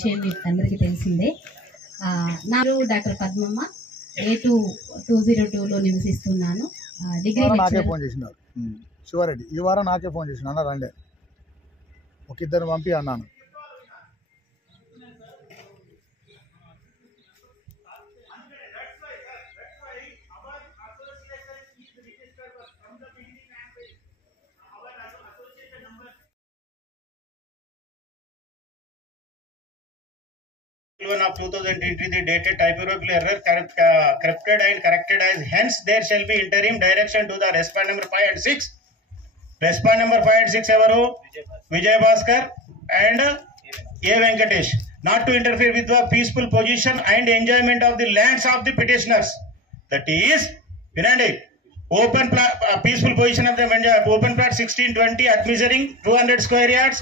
విషయం మీకు అందరికీ తెలిసిందే. నాకు డాక్టర్ పద్మమ్మ A2-202లో నివసిస్తున్నాను. డిగ్రీ నాకే ఫోన్ చేసినారు శివారెడ్డి, ఈ వారం నాకే ఫోన్ చేసిన అన్న రండే ఒక ఇద్దరు పంపి అన్నాను. of 2020 the dated typographical error corrected and corrected as hence there shall be interim direction to the respond number 5 and 6. Respond number 5 and 6 evaru Vijay Bhaskar and A Venkatesh, not to interfere with the peaceful position and enjoyment of the lands of the petitioners, that is Vinandi open plot peaceful position of the open plot 1620 at measuring 200 square yards,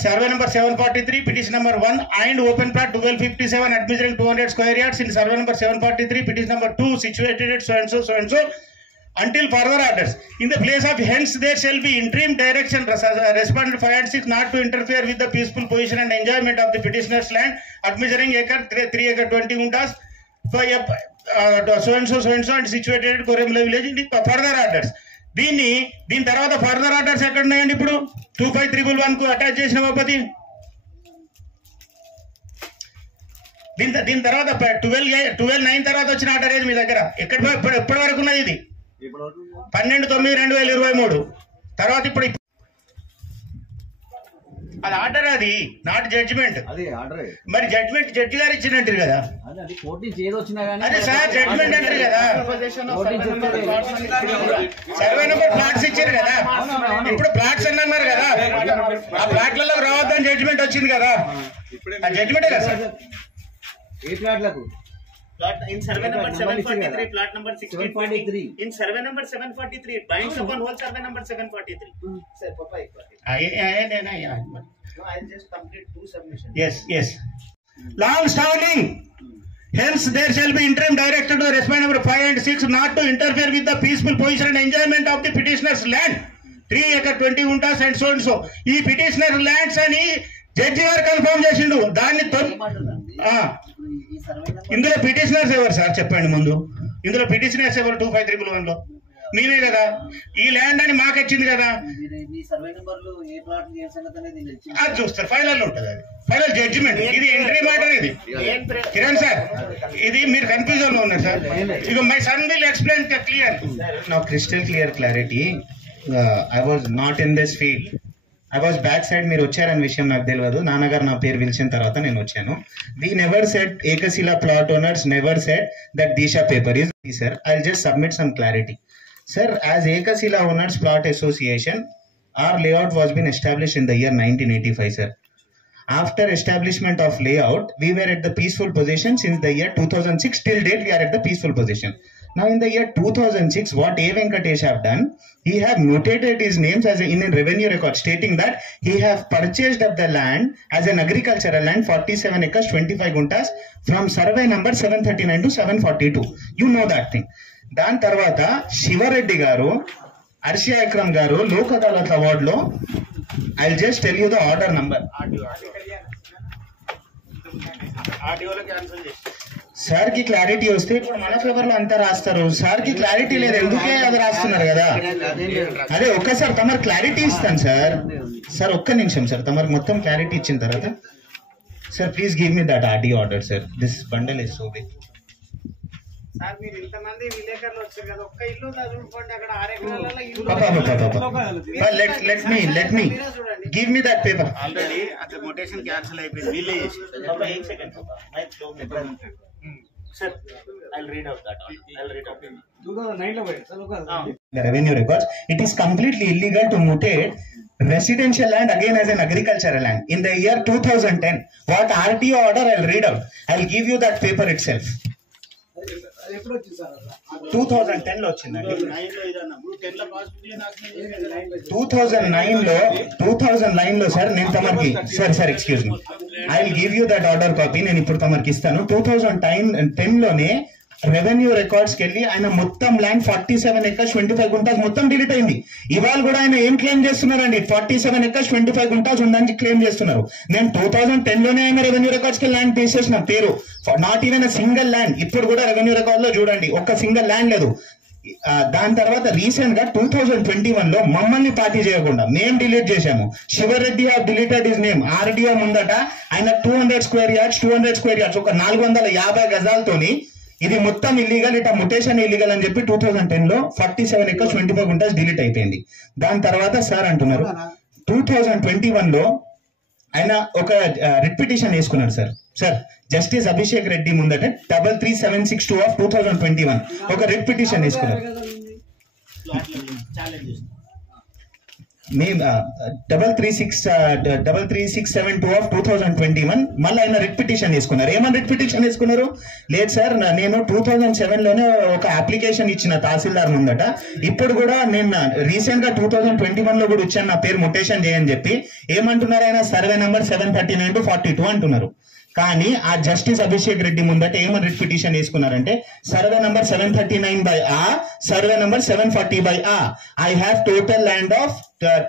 survey number 743 petition number 1, and open plot 1257 at measuring 200 square yards in survey number 743 petition number 2 situated at so and so until further orders. In the place of hence there shall be interim direction respondent 5 and 6 not to interfere with the peaceful position and enjoyment of the petitioner's land at measuring acre 3 acre 20 untas so and so and situated at Koremla village in further orders. దీని తర్వాత further orders ఎక్కడ ఉన్నాయండి? ఇప్పుడు 2511 కు attach చేసిన బాపతి. దీని తర్వాత 12/9 తర్వాత వచ్చిన ఆర్డర్ ఏది మీ దగ్గర? ఎప్పటి వరకు ఉన్నది? ఇది 12/9/2023 తర్వాత. ఇప్పుడు అది ఆర్డర్, అది నాట్ జడ్జిమెంట్. మరి జడ్జిమెంట్ జడ్జి గారు ఇచ్చినట్టు కదా. అదే సార్ జడ్జిమెంట్ అంటారు కదా. సర్వే నెంబర్ ప్లాట్స్ ఇచ్చారు కదా. ఇప్పుడు ప్లాట్స్ అని అన్నారు కదా, ఆ ప్లాట్లలో రావద్దని జడ్జిమెంట్ వచ్చింది కదా. ఆ జడ్జిమెంటే కదా సార్. ఏ ప్లాట్లకు? In survey number 743, plot number 1643. In survey number 743, binds upon whole survey number 743. Sir, Papa, No, I'll just complete 2 submissions. Yes. Long standing. Hence, there shall be interim directed to the respond number 5 and 6 not to interfere with the peaceful position and enjoyment of the petitioner's land. 3 acre 20 untas and so and so. ఈ petitioner's lands అని judge గారు confirm చేసిండు. దాన్ని ఇందులో petitioners ఎవరు sir చెప్పండి ముందు. ఇందులో పిటిషనర్స్ ఎవరు? 2511లో మీరే కదా. ఈ ల్యాండ్ అని మాకు వచ్చింది కదా. అది చూస్తారు, ఫైనల్ ఉంటుంది. అది ఫైనల్ జడ్జిమెంట్. ఇది ఎంట్రీ మ్యాటర్. ఇది కిరణ్ సార్, ఇది మీరు కన్ఫ్యూజన్ లో ఉన్నారు సార్. ఇక my son will explain clear. Now crystal clarity. I was not in this field. I was back side. మీరు వచ్చారనే విషయం నాకు తెలియదు. నాన్నగారు నా పేరు పిలిచిన తర్వాత నేను వచ్చాను. We never said Ekasila plot owners never said that దీశా paper is sir. I will just submit some clarity. Sir, as Ekasila Owners Plot Association, our layout was been established in the year 1985, sir. After establishment of layout, we were at the peaceful position since the year 2006 till date. We are at the peaceful position. Now, in the year 2006, what A Venkatesh have done, he have mutated his names as in a revenue record, stating that he have purchased up the land as an agricultural land, 47 acres, 25 guntas, from survey number 739 to 742. You know that thing. దాని తర్వాత శివారెడ్డి గారు, అర్షియా అక్రమ్ గారు Lok Adalat award లో, I just tell you the order number. Sir కి clarity వస్తే ఇప్పుడు మన favour లో అంతా రాస్తారు. సార్ కి క్లారిటీ లేదు, ఎందుకే అది రాస్తున్నారు కదా. అదే ఒక్కసారి తమరు క్లారిటీ ఇస్తాను సార్. సార్ ఒక్క నిమిషం సార్, తమరు మొత్తం క్లారిటీ ఇచ్చిన తర్వాత sir please give me that ఆర్డీ order sir. This bundle is so big. Sir మీరు ఇంతమంది విలేకరులు వచ్చారు కదా, ఒక్క ఇల్లు చూడండి అక్కడ 6 ఎకరాలలో let me give me that paper. Already at the mutation cancel అయిపోయింది. వీళ్ళే చేసి एक second sir, I'll read out that. 2009 లో పోయి sir the revenue records. It is completely illegal to mutate residential land again as an agricultural land in the year 2010. What RTO order? I'll read out. I'll give you that paper itself. 2010 లో వచ్చిందండి. 2009 లో sir నేను తమరికి sir excuse me, I will give you that order copy. నేను ఇప్పుడు తమరికి ఇస్తాను. 2010 లోనే రెవెన్యూ రికార్డ్స్ కి వెళ్ళి ఆయన మొత్తం ల్యాండ్ 47 acres 25 గుంటాస్ మొత్తం డిలీట్ అయింది. ఇవాళ కూడా ఆయన ఏం క్లెయిమ్ చేస్తున్నారండి, 47 acres 25 గుంటాస్ ఉందని క్లెయిమ్ చేస్తున్నారు. నేను 2010 లోనే ఆయన రెవెన్యూ రికార్డ్స్ కి ల్యాండ్ తీసేసిన పేరు, not even a single land. ఇప్పుడు కూడా రెవెన్యూ రికార్డ్ లో చూడండి ఒక్క సింగిల్ ల్యాండ్ లేదు. దాని తర్వాత రీసెంట్ గా 2021 లో మమ్మల్ని పార్టీ చేయకుండా మేము డిలీట్ చేశాము. Siva Reddy have deleted his name. RDO ముందట ఆయన 200 square yards ఒక 450 గజాలతోని ఇది మొత్తం ఇల్లీగల్, ఇట్లా ముటేషన్ ఇల్లీగల్ అని చెప్పి 2010 లో 47 acres 25 గుంటాస్ డిలీట్ అయిపోయింది. దాని తర్వాత సార్ అంటున్నారు 2021 లో ఆయన ఒక రిట్ పిటిషన్ వేసుకున్నాడు సార్ జస్టిస్ అభిషేక్ రెడ్డి ముందట 33762 of 2021 ఒక రిట్ పిటిషన్ వేసుకున్నారు. మేము 33672 of 2021 మళ్ళీ ఆయన రిట్ పిటిషన్ వేసుకున్నారు. ఏమని రిట్ పిటిషన్ వేసుకున్నారు? లేదు సార్, నేను 2007 లోనే ఒక అప్లికేషన్ ఇచ్చిన తహసీల్దార్ ముందట, ఇప్పుడు కూడా నేను రీసెంట్ గా 2021 లో కూడా ఇచ్చాను నా పేరు ముటేషన్ చేయని చెప్పి. ఏమంటున్నారు ఆయన? సర్వే నెంబర్ 739 to 42 అంటున్నారు. కానీ ఆ జస్టిస్ అభిషేక్ రెడ్డి ముందట ఏమని రిట్ పిటిషన్ వేసుకున్నారంటే survey number 739/A, survey number 740/A. I have total land of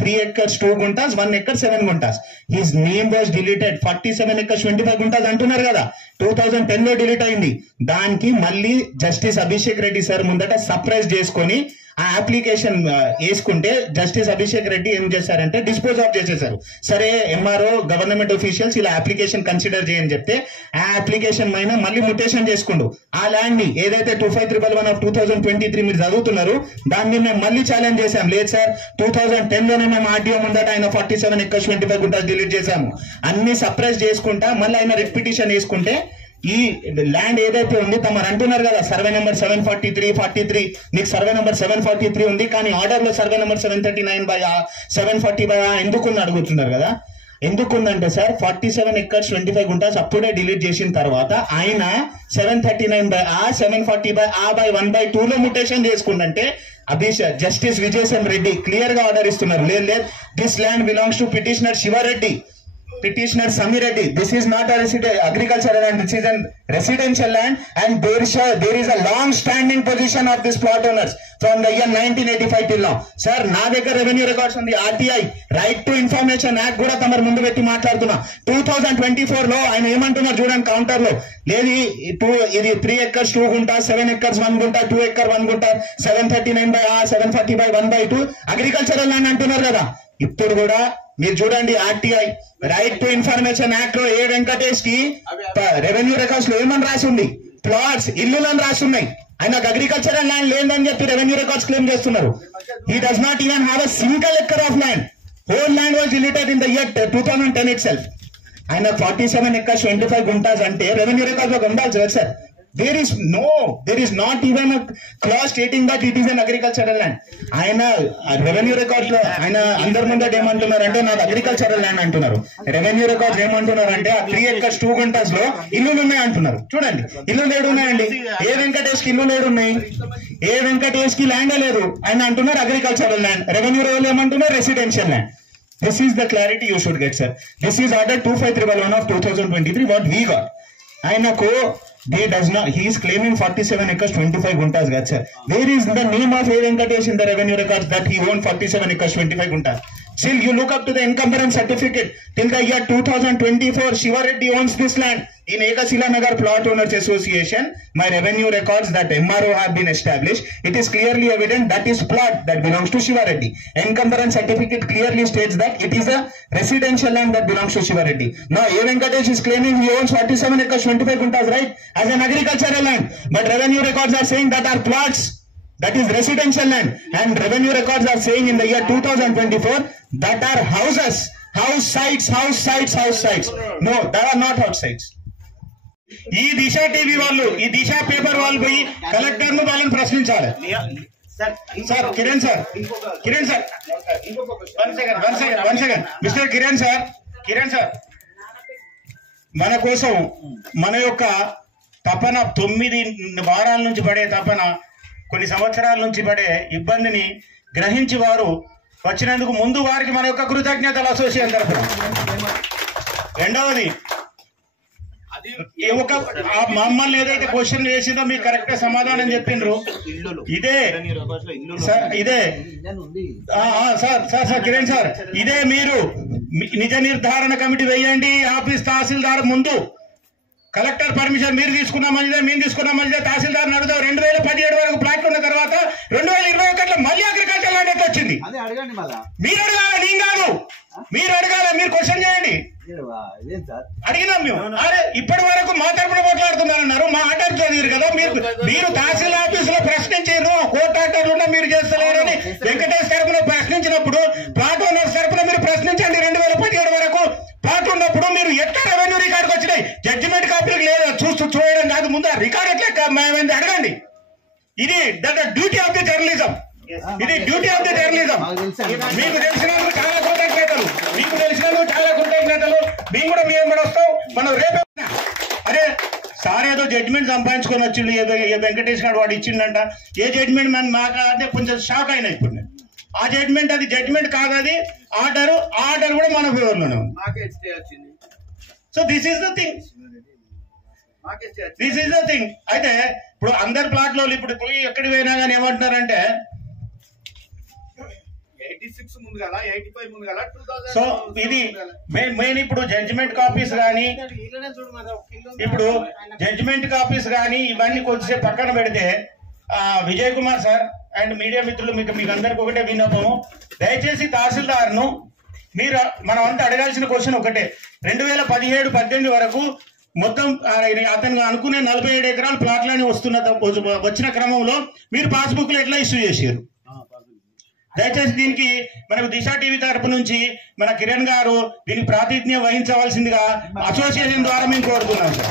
3 acres 2 guntas 1 acre 7 guntas. His name was deleted. 47 acres 25 guntas అంటున్నారు కదా, 2010 లో డిలీట్ అయింది. దానికి మళ్ళీ జస్టిస్ అభిషేక్ రెడ్డి సార్ ముందట సర్ప్రైజ్ చేసుకొని ఆ అప్లికేషన్ వేసుకుంటే జస్టిస్ అభిషేక్ రెడ్డి ఏం చేశారంటే డిస్పోజ్ ఆఫ్ చేసేసారు. సరే ఎంఆర్ఓ గవర్నమెంట్ ఆఫీషియల్స్ ఇలా అప్లికేషన్ కన్సిడర్ చేయని చెప్తే ఆ అప్లికేషన్ పైన మళ్ళీ ముటేషన్ చేసుకుండు. ఆ ల్యాండ్ ని ఏదైతే 2511 of 2023 మీరు చదువుతున్నారు దాన్ని మేము మళ్ళీ ఛాలెంజ్ చేశాం. లేదు సార్, 2010 లోనే మేము ఆర్డీఓ ముందట ఆయన 47 acres 25 గుంటాస్ డిలీట్ చేశాము. అన్ని సర్ప్రైజ్ చేసుకుంటా మళ్ళీ ఆయన రిట్ పిటిషన్ వేసుకుంటే ఈ ల్యాండ్ ఏదైతే ఉంది తమరు అంటున్నారు కదా సర్వే నెంబర్ 743 మీకు సర్వే నెంబర్ 743 ఉంది, కానీ ఆర్డర్ లో సర్వే నెంబర్ 739/A 740/A ఎందుకుని అడుగుతున్నారు కదా. ఎందుకుందంటే సార్ 47 acres 25 గుంటాస్ అప్పుడే డిలీట్ చేసిన తర్వాత ఆయన 739/A 740/A/1/2 లో ముటేషన్ చేసుకుందంటే జస్టిస్ విజయసం రెడ్డి క్లియర్ గా ఆర్డర్ ఇస్తున్నారు. లేదు, this land belongs to petitioner Sivareddy, petitioner Samir Reddy. This is not a agricultural land, this is a residential land, and there is a long standing position of this plot owners from the year 1985 till now. Sir, నా దగ్గర revenue records ఉంది. RTI right to information act కూడా తమరు ముందు పెట్టి మాట్లాడుతున్నా. 2024 లో ఆయన ఏమంటున్నారు చూడండి కౌంటర్ లో, లేదు ఇది 3 acres 2 guntas 7 acres 1 గుంటా 2 acre 1 గుంటా 739/A 740/1/2 agricultural land అంటున్నారు కదా. ఇప్పుడు కూడా మీరు చూడండి RTI right to information act లో ఏ వెంకటేష్ కి రెవెన్యూ రికార్డ్స్ లో ఏమని రాసి ఉంది? ప్లాట్స్, ఇల్లులని రాసి ఉన్నాయి. ఆయనకు అగ్రికల్చరల్ ల్యాండ్ లేదని చెప్పి రెవెన్యూ రికార్డ్స్ క్లెయిమ్ చేస్తున్నారు. He does not even have a single acre of land. Whole land was deleted in the year 2010 it self. ఆయన 47 acres 25 గుంటాస్ అంటే రెవెన్యూ రికార్డ్ లో ఉండాలి కదా sir. There is not even a clause stating that it is an agricultural land. ఆయన revenue records లో ఆయన అందరి ముందట ఏమంటున్నారు అంటే నాకు అగ్రికల్చరల్ ల్యాండ్ అంటున్నారు. రెవెన్యూ రికార్డ్స్ ఏమంటున్నారు అంటే ఆ 3 acres 2 గుంటాస్ లో ఇల్లులు ఉన్నాయి అంటున్నారు. చూడండి, ఇల్లు లేడు ఉన్నాయండి. ఏ వెంకటేష్ కి ఇల్లు లేడు ఉన్నాయి, ఏ వెంకటేష్ కి ల్యాండ్ లేదు. ఆయన అంటున్నారు అగ్రికల్చరల్ ల్యాండ్, రెవెన్యూ రోల్ ఏమంటున్నారు residential land. This is the clarity you should get, sir. This is order 25311 of 2023 what we got. ఆయనకు he is claiming 47 acres 25 guntas కదా sir. Where is the name of A Venkatesh in the revenue records that he owned 47 acres 25 guntas? Still you look up to the encumbrance certificate till the year 2024 Shiva Reddy owns this land in Ekasila Nagar Plot Owners Association. My revenue records that MRO have been established. It is clearly evident that is plot that belongs to Shiva Reddy. Encumbrance certificate clearly states that it is a residential land that belongs to Shiva Reddy. Now A Venkatesh is claiming he owns 47 acres 25 guntas, right, as an agricultural land, but revenue records are saying that are plots, that is residential land, and revenue records are saying in the year 2024 that are houses, house sites. No, that are not house sites. ఈ దిశ TV వాళ్ళు, ఈ దిశ paper వాళ్ళు పోయి collector ను వాళ్ళని ప్రశ్నించాలి. Sir Kiran sir one second mister Kiran sir మన కోసం మన యొక్క తపన 9 వారాల నుంచి పడే తపన, కొన్ని సంవత్సరాల నుంచి పడే ఇబ్బందిని గ్రహించి వారు వచ్చినందుకు ముందు వారికి మన యొక్క కృతజ్ఞతలు అసోసియేషన్ తరఫున. రెండవది ఒక మమ్మల్ని ఏదైతే క్వశ్చన్ వేసిందో మీకు కరెక్ట్ సమాధానం చెప్పిండ్రు. ఇదే సార్ కిరణ్ సార్, ఇదే మీరు నిజ నిర్ధారణ కమిటీ వేయండి ఆఫీస్ తహసీల్దార్ ముందు. కలెక్టర్ పర్మిషన్ మీరు తీసుకున్న మంచిదే, మేము తీసుకున్న మంచిదే, తహసీల్దార్ అడుగుతాం. 2017 వరకు ప్లాట్లు ఉన్న తర్వాత 2021లో మళ్ళీ అగ్రికల్చర్ ల్యాండ్ ఎట్లా వచ్చింది? మీరు అడగాల, నేను కాదు. మీరు అడగాల, మీరు క్వశ్చన్ చేయండి. అడిగినాం మేము. అరే ఇప్పటి వరకు మా తరపున మాట్లాడుతున్నారన్నారు, మా ఆర్డర్ చదివారు కదా. మీరు తహసీల్ ఆఫీసులో ప్రశ్నించారు, కోర్టు ఆర్డర్లు ఉన్నా మీరు చేస్తలేరని వెంకటేష్ తరపున ప్రశ్నించినప్పుడు ప్లాట్ ఓనర్స్ తరపున మీరు ప్రశ్నించండి. 2017 వరకు ప్లాట్ ఉన్నప్పుడు మీరు ఎట్లా రెవెన్యూ రికార్డుకి వచ్చినాయి? జడ్జిమెంట్ కాపీలకు లేదా చూడడం కాదు, ముందు ఆ రికార్డ్ ఎట్లా మేమైంది అడగండి. ఇది డ్యూటీ ఆఫ్ ది జర్నలిజం. ఇది డ్యూటీ ఆఫ్ ది జర్నలిజం. మీకు తెలిసిన చాలా కృతజ్ఞతలు, మీకు తెలిసిన చాలా కృతజ్ఞతలు. మేము కూడా మేము కూడా వస్తాం. మనం రేపు అరే సార్ ఏదో జడ్జిమెంట్ సంపాదించుకొని వచ్చిండు, ఏదో వెంకటేష్ గారు వాడు ఇచ్చిండంట. ఏ జడ్జిమెంట్ మాకు అంటే కొంచెం షాక్ అయినా ఇప్పుడు నేను. ఆ జడ్జిమెంట్ అది జడ్జిమెంట్ కాదు, అది ఆర్డర్ కూడా మన ఫేవర్లోనే ఉంది. So this is the thing. అయితే ఇప్పుడు అందరు ప్లాట్లో ఇప్పుడు పోయి ఎక్కడికి పోయినా కానీ ఏమంటున్నారంటే సో ఇది మెయిన్ ఇప్పుడు జడ్జిమెంట్ కాపీస్ కానీ ఇవన్నీ కొద్దిసేపు పక్కన పెడితే Vijay Kumar sir and media మిత్రులు మీకు అందరికి ఒకటే విన్నపము, దయచేసి తహసీల్దార్ను మీరు మనం అంతా అడగాల్సిన క్వశ్చన్ ఒకటే. 2017-18 వరకు మొత్తం అతను అనుకునే 47 ఎకరాల ప్లాట్లని వచ్చిన క్రమంలో మీరు పాస్బుక్లు ఎట్లా ఇష్యూ చేశారు? దయచేసి దీనికి మనకు దిశ టీవీ తరపు నుంచి మన కిరణ్ గారు దీనికి ప్రాతినిధ్యం వహించవలసిందిగా అసోసియేషన్ ద్వారా మేము కోరుతున్నాం సార్.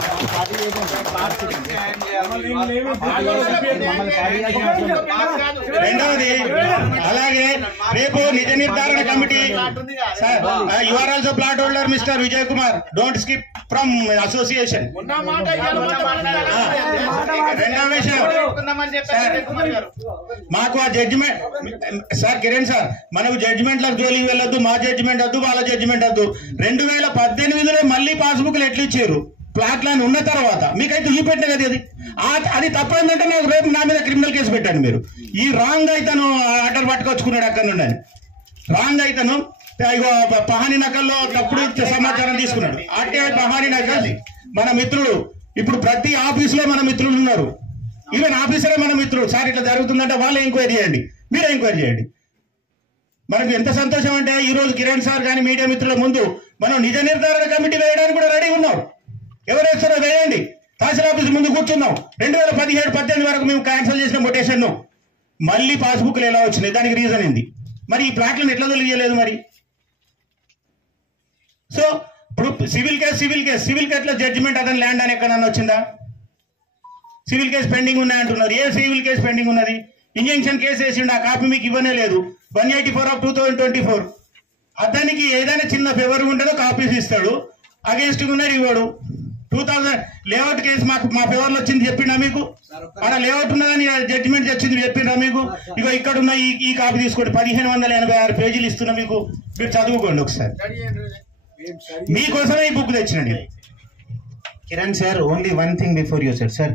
రెండవది అలాగే రేపు నిజ నిర్ధారణ committee sir, you are also plot holder mister Vijay Kumar, don't skip from association. రెండవ విషయం మాకు ఆ జడ్జిమెంట్ సార్ కిరణ్ సార్, మనకు జడ్జిమెంట్లకు జోలికి వెళ్ళొద్దు, మా జడ్జిమెంట్ వద్దు, వాళ్ళ జడ్జిమెంట్ వద్దు. 2018లో మళ్ళీ పాస్బుక్లు ఎట్లా ఇచ్చారు? ప్లాట్లను ఉన్న తర్వాత మీకైతే చూపెట్టిన కదా అది తప్పేందంటే నాకు రేపు నా మీద క్రిమినల్ కేసు పెట్టండి మీరు. ఈ రాంగ్ అయితను ఆర్డర్ పట్టుకొచ్చుకున్నాడు అక్కడ నుండి, రాంగ్ అయితను పహానీ నకల్లో తప్పుడు సమాచారం తీసుకున్నాడు. ఆర్టీఐ పహానీ నకల్ మన మిత్రుడు. ఇప్పుడు ప్రతి ఆఫీసులో మన మిత్రులు ఉన్నారు, ఈవెన్ ఆఫీసరే మన మిత్రుడు. సార్ ఇట్లా జరుగుతుందంటే వాళ్ళు ఎంక్వైరీ చేయండి, మీరే ఎంక్వైరీ చేయండి. మనకు ఎంత సంతోషం అంటే ఈ రోజు కిరణ్ సార్ కానీ మీడియా మిత్రుల ముందు మనం నిజ నిర్ధారణ కమిటీ వేయడానికి కూడా రెడీ ఉన్నాం. ఎవరు వేస్తారో వేయండి, తహసీల్ ఆఫీస్ ముందు కూర్చున్నాం. 2017-18 వరకు మేము క్యాన్సిల్ చేసిన కొటేషన్ మళ్ళీ పాస్బుక్లు ఎలా వచ్చినాయి? దానికి రీజన్ ఏంది? మరి ఈ ప్లాట్లను ఎట్లా తెలియలేదు మరి? సో ఇప్పుడు సివిల్ కేసులో జడ్జిమెంట్ అతని ల్యాండ్ అని ఎక్కడన్నా వచ్చిందా? సివిల్ కేసు పెండింగ్ ఉన్నాయంటున్నారు. ఏ సివిల్ కేసు పెండింగ్ ఉన్నది? ఇంజంక్షన్ కేసు వేసిండు, ఆ కాపీ మీకు ఇవ్వనే లేదు. 184/2024 అతనికి ఏదైనా చిన్న ఫేవర్ ఉంటుందో కాపీస్ ఇస్తాడు, అగేన్స్ట్ ఉన్నది ఇవ్వడు. 2000 లేఅవుట్ కేసు మా ఫేవర్ లో వచ్చింది చెప్పిండా మీకు? అక్కడ లేఅవుట్ ఉన్నదని జడ్జిమెంట్ వచ్చింది చెప్పిండ్రా మీకు? ఇగో ఇక్కడ ఉన్న ఈ కాపీ తీసుకోండి, 1586 పేజీలు ఇస్తున్నా మీకు, మీరు చదువుకోండి ఒకసారి. మీకోసమే ఈ బుక్ తెచ్చినండి. Kiran sir, only one thing before you sir. Sir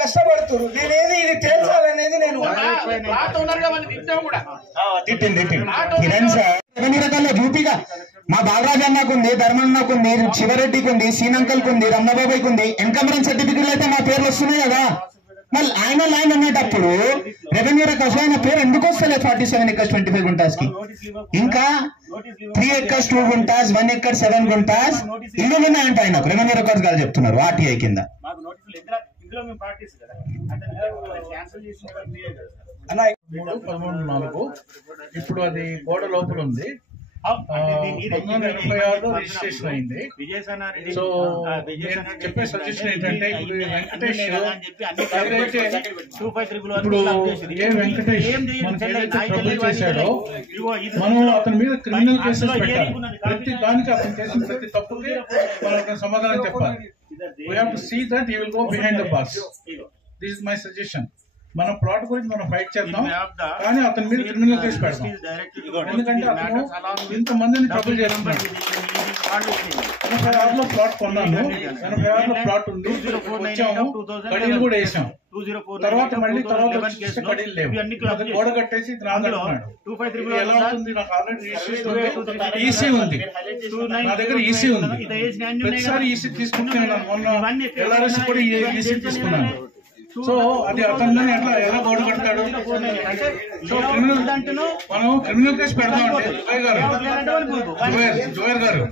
కష్టపడుతున్నారు, నేనేది ఇది తెలుసాలనేది నేను తిట్టింది. కిరణ్ సార్ అన్ని రకాల డ్యూటీగా మా బాలరాజ్ అన్నకు ఉంది, ధర్మన్నకు ఉంది, శివరెడ్డికి ఉంది, సీనంకల్కి ఉంది, రమణబాబాయ్కి ఉంది. ఎన్కంబరెన్స్ సర్టిఫికెట్లు అయితే మా పేర్లు వస్తున్నాయి కదా. మళ్ళీ ఆయన ల్యాండ్ అనేటప్పుడు రెవెన్యూ రికార్డ్స్ ఆయన పేరు ఎందుకు వస్తలే? 47 acres 25 గుంటాస్ కి, ఇంకా 3 acres 2 గుంటాస్, 1 acre 7 గుంటాస్ ఇల్లు ఉన్నాయంట ఆయనకు. రెవెన్యూ రికార్డ్స్ కాదు చెప్తున్నారు ఆర్టీఐ కింద. అలా 3-13-4 ఇప్పుడు అది గోడ లోపల ఉంది. 1986లో రిజిస్ట్రేషన్ అయింది. సో నేను చెప్పే సజెషన్ ఏంటంటే ఇప్పుడు వెంకటేష్ ఇప్పుడు ఏ వెంకటేష్ మనకి ఏదైతే ట్రబుల్ చేశాడో మనం అతని మీద క్రిమినల్ కేసెస్ పెట్టాలి. ప్రతి దానికి అతను చేసిన ప్రతి తప్పుకి మనం అతను సమాధానం చెప్పాలి. We have to see that he will go behind the bars. This is my suggestion. మన ప్లాట్ గురించి మనం ఫైట్ చేద్దాం, కానీ అతని మీద క్రిమినల్ కేసు పెడదాం. ఎందుకంటే అతను ఇంతమందిని ట్రబుల్ చేస్తున్నాడు. 86లో ప్లాట్ కొన్నాను, 86లో ప్లాట్ ఉంది, వచ్చాము, కడీలు కూడా వేసాం. తర్వాత వచ్చేసి కడీలు లేవు, గోడ కట్టేసి ఇతను ఆడుతున్నాడు. ఎలా అవుతుంది? నాకు ఆల్రెడీ ఈసీ ఉంది, నా దగ్గర ఈసీ ఉంది. ప్రతిసారి ఈసీ తీసుకుంటున్నాను. మొన్న ఎల్ఆర్ఎస్ కూడా ఈసీ తీసుకున్నాను. సో అది అతను ఎలా గోడ కడతాడు? సో మనం క్రిమినల్ కేసు పెడదామంటే జుబైర్ గారు